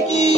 की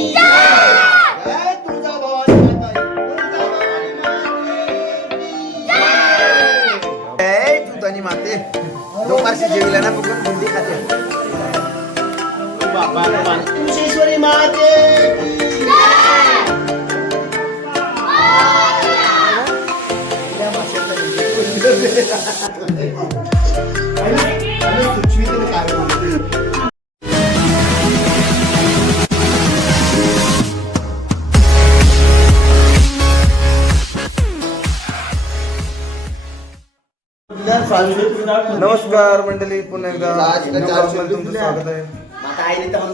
नमस्कार मंडळी पुन्हा एकदा आज तुमचं स्वागत आहे.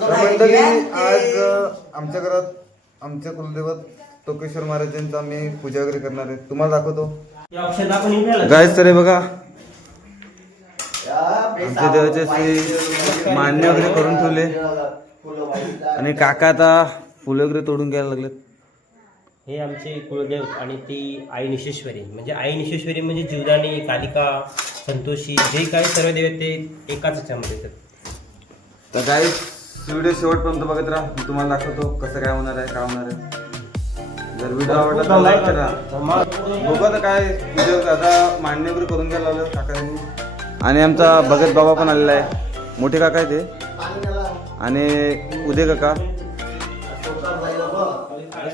मंडळी आज आमच्या घरात आमच्या कुलदेवत टोकेश्वर महाराजांचा आम्ही पूजा वगैरे करणार आहे. तुम्हाला दाखवतो. गायच तर बघा. आमच्या देवाचे मान्य वगैरे करून ठेवले. आणि काका आता फुलं वगैरे तोडून घ्यायला लागलेत. हे आमचे कुलदेव आणि ती आई निशेश्वरी. म्हणजे आई निशेश्वरी म्हणजे जीवदानी कालिका संतोषी जे काही सर्व देव आहेत ते एकाच ह्याच्यामध्ये येतात. तर काय व्हिडिओ शेवटपर्यंत बघत राहा. मी तुम्हाला दाखवतो कसं काय होणार आहे काय होणार आहे. जर व्हिडिओ आवडला तर लाईक करा. बघू आता काय व्हिडिओ आता मांडणी वगैरे करून घ्यायला लागलं काकांनी. आणि आमचा भगत बाबा पण आलेला आहे. मोठे काका आहे ते आणि उदय काका.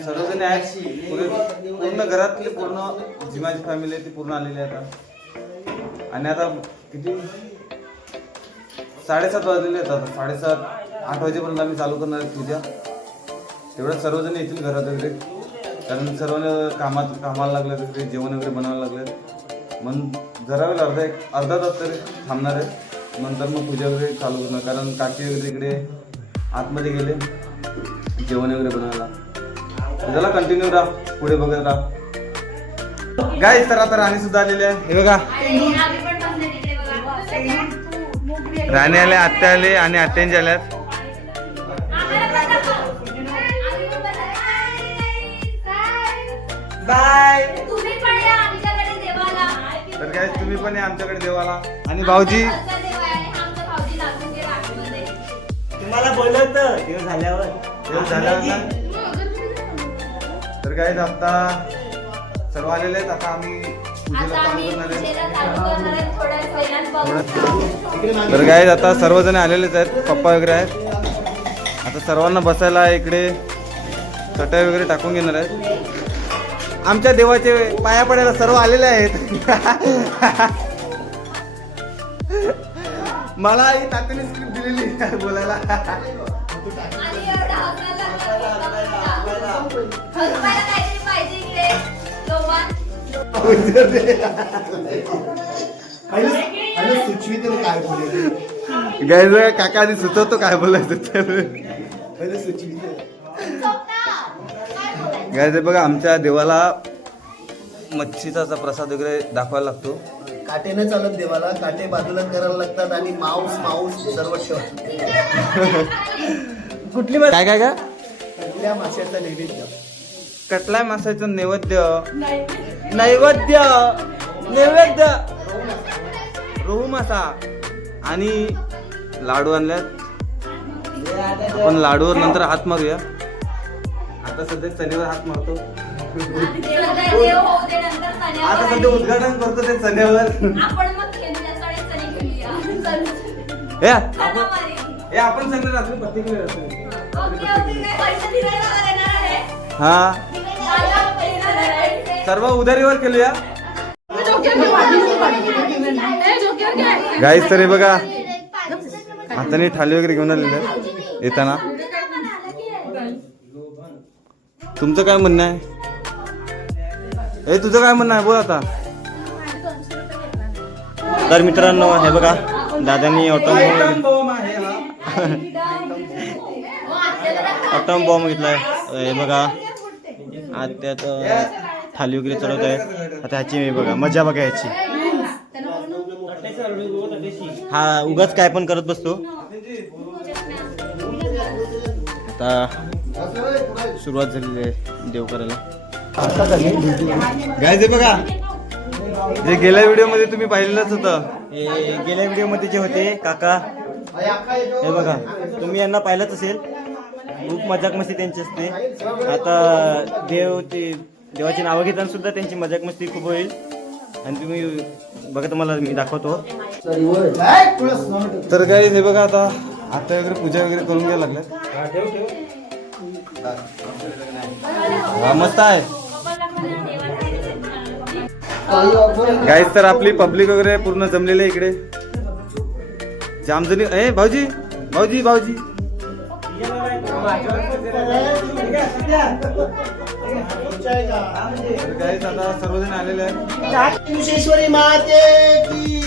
सर्वजण आहेत पुरे- पूर्ण घरातले पूर्ण जी माझी फॅमिली आहे ती पूर्ण आलेली आहे आता. आणि आता किती? साडेसात वाजलेले आहेत आता. साडेसात आठ वाजेपर्यंत आम्ही चालू करणार आहे पूजा. तेवढ्यात सर्वजण येतील घरात वगैरे. कारण सर्वांना कामात कामाला लागलं वगैरे जेवण वगैरे बनवायला लागलं मग जरा वेळ अर्धा एक अर्धा तास तरी थांबणार आहे. नंतर मग पूजा वगैरे चालू करणार. कारण काकी वगैरे इकडे आतमध्ये गेले. जेवण वगैरे बनवायला. त्याला कंटिन्यू राहा. पुढे बघत राहा. गाय तर आता राणी सुद्धा आलेली आहे. हे बघा. राणी आले आत्या आले आणि आत्यांच्या आल्यात. बाय तुम्ही पण या आमच्याकडे देवाला. तर काय तुम्ही पण या आमच्याकडे देवाला. आणि भाऊजी. तुम्हाला बोलवतं देव झाल्यावर. देव झाला होता. तर काय आता सर्व आलेले आहेत. आता आम्ही तर काय आता सर्वजण आलेलेच आहेत. पप्पा वगैरे आहेत. आता सर्वांना बसायला इकडे चटई वगैरे टाकून घेणार आहेत. आमच्या देवाचे पाया पडायला सर्व आलेले आहेत. मला ही तात्याने स्क्रिप्ट दिलेली बोलायला. काय गाय काका आधी सुचवतो काय बोलायचं ते. पहिले सुचविते चौथा. काय बोलायचं? गाय बघा आमच्या देवाला मच्छीचा असा प्रसाद वगैरे दाखवायला लागतो. काटेने चालत देवाला काटे बाजूला करायला लागतात आणि मांस मांस सर्व ठेवा कुठली काय काय काय कुठल्या माशाचा नैवेद्य? कटलाय मासाचं नैवेद्य? नैवेद्य. नैवेद्य. रोहू मासा. आणि लाडू आणल्यात. आपण लाडूवर नंतर हात मारूया. आता सध्या चण्यावर हात मारतो. आता सध्या उद्घाटन करतो ते चण्यावर. आपण मग खेळण्यासाठी सणी खेळूया. चल. हे आपण आपण सगळे रात्री आहे. हा. सर्व उधारीवर केलूया. गाईस तरी बघा हाताने थाली वगैरे घेऊन आलेले येताना. तुमचं काय म्हणणं आहे? ए तुझं काय म्हणणं आहे? बोल आता. तर मित्रांनो हे बघा दादांनी ऑटोम ऑटोम बॉम्ब घेतलाय. हे बघा आत्यात थाली वगैरे चढवत आहे. आता ह्याची बघा मजा बघा ह्याची. हा उगाच काय पण करत बसतो. आता सुरुवात झालेली आहे देव करायला गायचे बघा. जे गेल्या व्हिडिओमध्ये तुम्ही पाहिलेलंच होतं. हे गेल्या व्हिडिओमध्ये जे होते काका हे बघा तुम्ही यांना पाहिलंच असेल. खूप मजाक मस्ती त्यांची असते. आता देव ते देवाची नावं घेताना सुद्धा त्यांची मजाक मस्ती खूप होईल. आणि तुम्ही बघा तुम्हाला मी दाखवतो. तर काही हे बघा आता आता वगैरे पूजा वगैरे करून घ्यायला लागल्यात. हा, मस्त आहे. गाईज तर आपली पब्लिक वगैरे पूर्ण जमलेली आहे इकडे. जामजणी ए भाऊजी भाऊजी भाऊजी. आता सर्वजण आलेले आहेत. विश्वेश्वरी माते की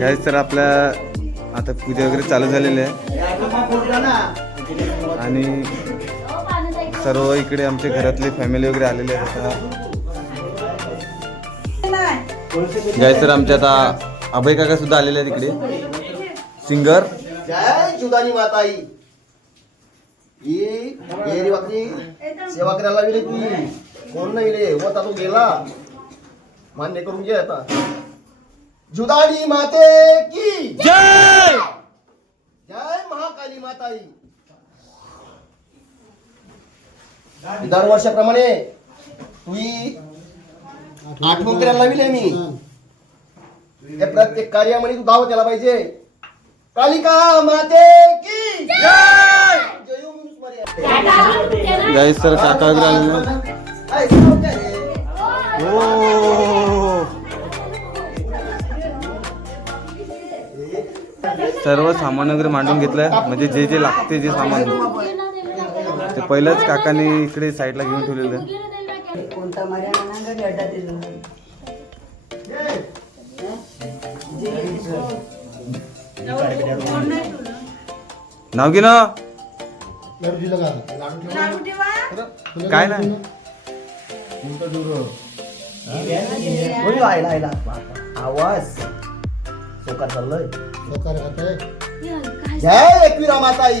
गाईज तर आपल्या आता पूजा वगैरे चालू झालेली आहे. आणि सर्व इकडे आमच्या घरातली फॅमिली वगैरे आलेली आहे गाईज तर आमच्या आता अभय काका सुद्धा आलेले आहेत इकडे. सिंगर जय जुदानी माताई. ही येरी वाकरी सेवा करायला गेली ती. कोण नाही रे? व आता तो गेला. मान्य करून घे आता. जुदानी माते की? जय! जय महाकाली माताई. दरवर्षाप्रमाणे तुही आठवण करायला लाविले मी या प्रत्येक कार्यामध्ये तू दावत यायला पाहिजे कालिका माते की जय. गाईज तर काका वगैरे? हो. सर्व सामान वगैरे मांडून घेतलंय म्हणजे जे जे लागते जे सामान ते पहिलंच काकाने इकडे साईडला घेऊन ठेवलेलं. कोणता नाव घे ना काय नाही. आवाज. सोकार चाललोय. एकविरा एकविरा माते की जय धाराई माताई.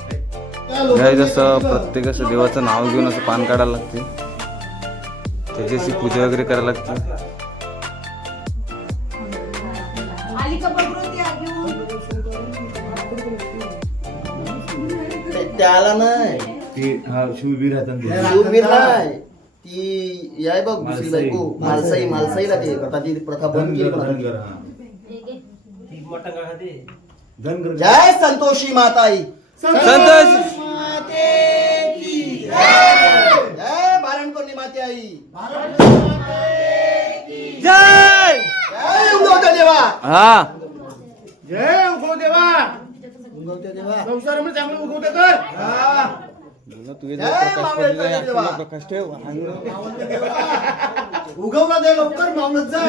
गाय जसं प्रत्येक असं देवाचं नाव घेऊन असं पान काढायला लागते. त्याची अशी पूजा वगैरे करायला लागते. त्याला नाही. शिवबीर नाही. ती याय बघ दुसरी बायको. मालसाई मालसाईला ते आता ती प्रथा बंद केली जय संतोषी माताई. संतोष. माते की। जय जय बारणकोणी माते आई। जय। जय उगवत्या देवा। हा। जय उगव देवा। उगवत्या देवा। संसारामध्ये चांगलं उगवते कर जय मावळेचा देवा. प्रकाश ठेव. उगवला दे लवकर मावळत जा.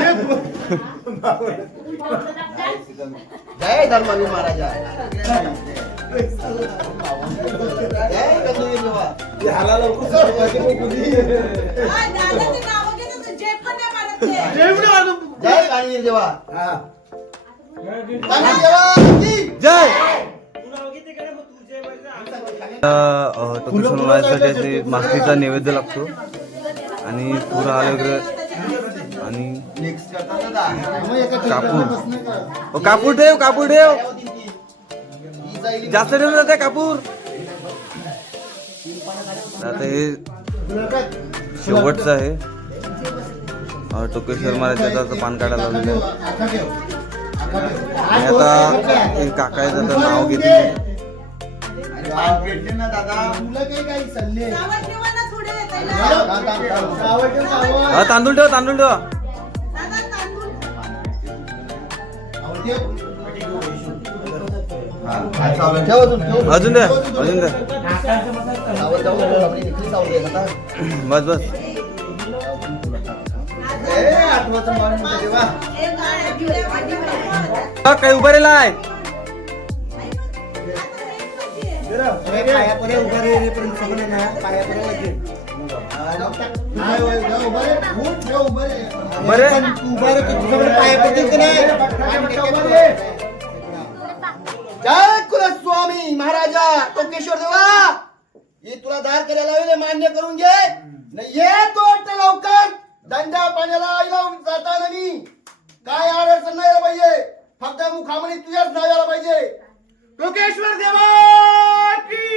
जय धर्मवीर महाराजा. जय गंधर्व देवा जय काळवीर देवा काळवीर देवा की जय टोकेश्वर लावायसाठी असे मासळीचा नैवेद्य लागतो. आणि पुरा आले वगैरे. आणि कापूर. ओ, कापूर ठेव कापूर ठेव. जास्त ठेवलं जाते कापूर. आता हे शेवटचं आहे. टोकेश्वर महाराजाचं पान काढायला लावलेलं आहे. आता काका आता नाव घेतील हा तांदूळ ठेव तांदूळ ठेवा? ठेव अजून, ठेव. अजून द्या अजून द्या जाऊ आपली आहे आता. बस बस ए, आठवतं माणूस म्हणतो देवा. हा, काय उभा राहिला आहे काय होय, जाऊ, उभा रे. उठ, उभा रे. बरं. उभा रे, तुझ्याकडे पाया पडतील की नाही? जय कुलस्वामी महाराजा टोकेश्वर देवा ही तुला दार करायला लावले मान्य करून घे. न ये तो वाटतं लवकर. दंड्या पाण्याला आईला जाताना मी काय अडचण नाही पाहिजे फक्त मुखामणी तुझ्याच नाव यायला पाहिजे. टोकेश्वर देवा की.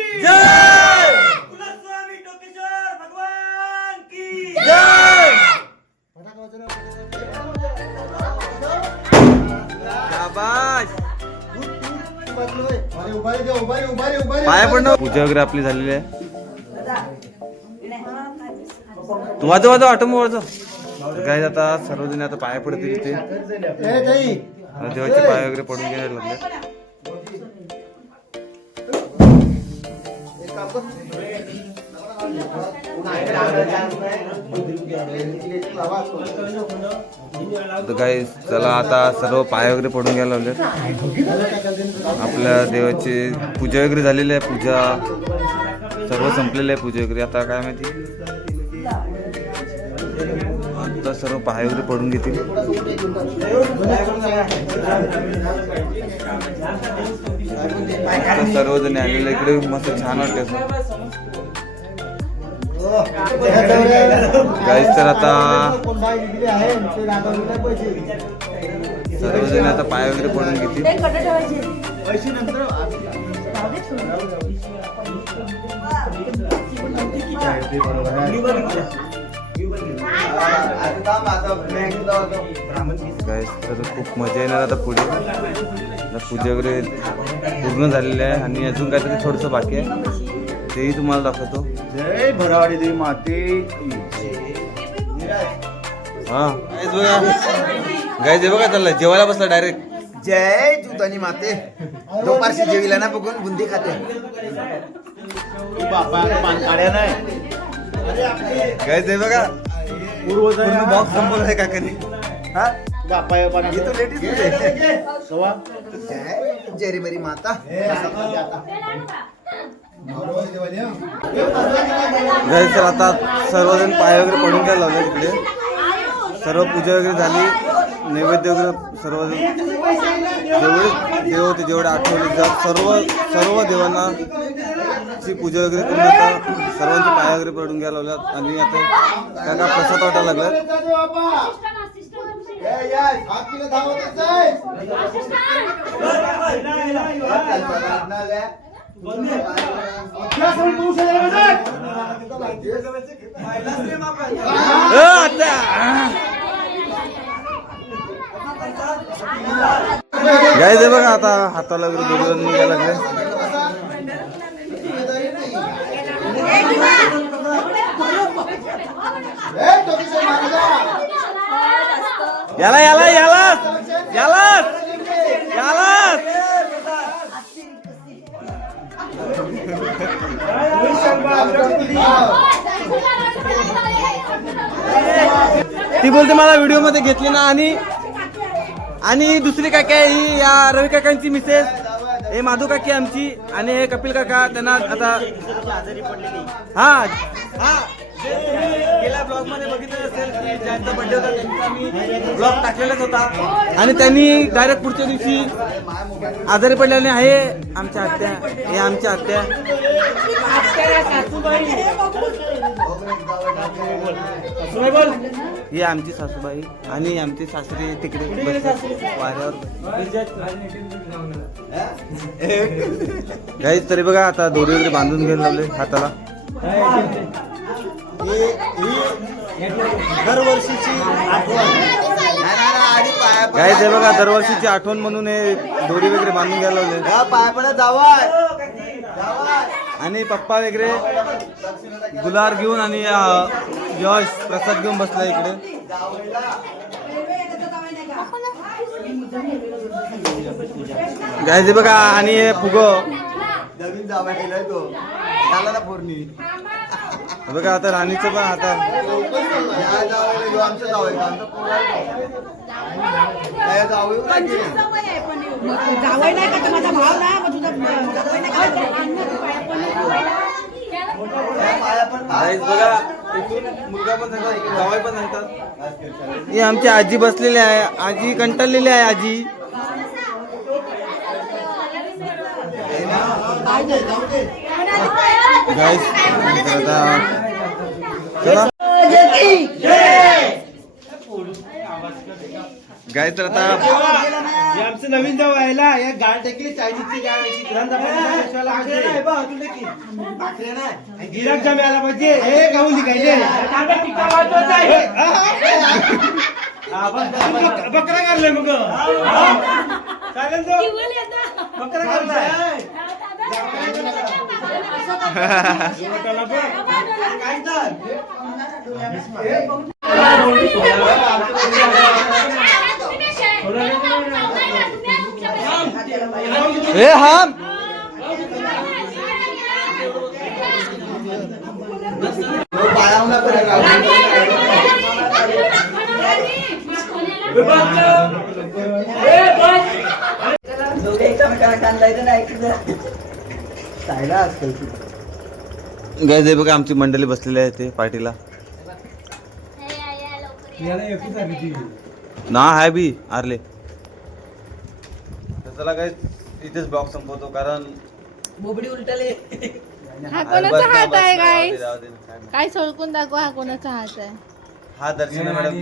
पाया पडणं. पूजा वगैरे आपली झालेली आहे. तू वाजव वाजव आटम वाजव काय आता सर्वजण आता पाया पडतील इथे. ए, ताई. आता देवाचे पाय वगैरे पडून घ्यायला लागले. तर काही चला आता सर्व पाय वगैरे पडून घ्यायला लावले. आपल्या देवाची पूजा वगैरे झालेली आहे पूजा सर्व संपलेलं आहे पूजा वगैरे. आता काय माहिती? आता सर्व पाय वगैरे पडून घेतील. आता सर्वजण आलेले इकडे मस्त छान वाटते असं. गाईस तर आता सर्वजण आता पाय वगैरे पडून घेतील. गाईस तर खूप मजा येणार आता पुढे. आता पूजा वगैरे पूर्ण झालेली आहे आणि अजून काहीतरी थोडंसं बाकी आहे. तेही तुम्हाला दाखवतो. जय भरावाडी देवी माते हा. गाईस बघा गाईस हे बघा चाललंय जेवायला बसला डायरेक्ट जय जुतानी माते. दुपारशी जेवीला ना बघून बुंदी खाते. बापा पान काढ्या नाही. गाईस हे बघा. पूर्ण बॉक्स संपवला आहे काकाने. हा? बापा पान घेतो लेडीज सवा. जय जेरी मेरी माता घरी तर आता सर्वजण पाय वगैरे पडून काय लावले तिकडे? सर्व पूजा वगैरे झाली. नैवेद्य वगैरे सर्वजण जेवढे देव होते जेवढे आठवले जात सर्व सर्व देवांना ची पूजा वगैरे करून आता सर्वांचे पाय वगैरे पडून घ्यायला लावल्यात. आणि आता काय काय प्रसाद वाटायला लागलात गाय दे बघा आता हाताला वगैरे दोघं निघायला लागले. याला याला यालाच. यालाच. यालाच. ती बोलते मला व्हिडिओमध्ये घेतली ना आणि आणि दुसरी काकी आहे ही या रवी काकांची मिसेस हे माधू काकी आमची आणि हे कपिल काका त्यांना आता हा. हा. जे तुम्ही गेल्या ब्लॉगमध्ये बघितलं असेल की ज्यांचा बर्थडे होता त्यांचा मी ब्लॉग टाकलेलाच होता. आणि त्यांनी डायरेक्ट पुढच्या दिवशी आजारी पडल्याने आहे आमच्या आत्या हे आमच्या आत्या. ही आमची सासूबाई आणि आमची सासरी तिकडे वाऱ्यावर. गाईच तरी बघा आता दोरी वगैरे बांधून घ्यायला लावले हाताला. दरवर्षीची गाईच हे बघा दरवर्षीची आठवण म्हणून हे दोरी वगैरे बांधून घ्यायला लावले. पाय जावाय आणि पप्पा वगैरे गुलार घेऊन आणि यश प्रसाद घेऊन बसला इकडे. गायचे बघा आणि हे फुग. नवीन जावा केलाय तो. त्याला ना फोडणी बघा आता राणीचं पण आता जावई नाही का? माझा भाव ना मग तुझा बघा मुलगा पण सांगतात जावाई पण सांगतात. ही आमची आजी बसलेली आहे. आजी कंटाळलेली आहे आजी. आता चला गाईज तर आता हे आमचं नवीन जाऊ व्हायला या गाळ टेकली चायनीजची गाळ ग्रंथ गिराक जमायला पाहिजे हे गाऊन लिखायचे बकरा काढलाय मग चालेल बकरा काढलाय हे हा एकमेकाला कांदायचं नाही ऐकलं चायला आजकाल ती. गाईज हे बघा आमची मंडळी बसलेली आहे ते पार्टीला. ना आहे बी आरले. तर चला काय इथेच ब्लॉग संपवतो कारण बोबडी उलटले. हा कोणाचा हात आहे काय दे, दे, काय सोडकून दाखवा हा कोणाचा हात आहे. हा दर्शन मॅडम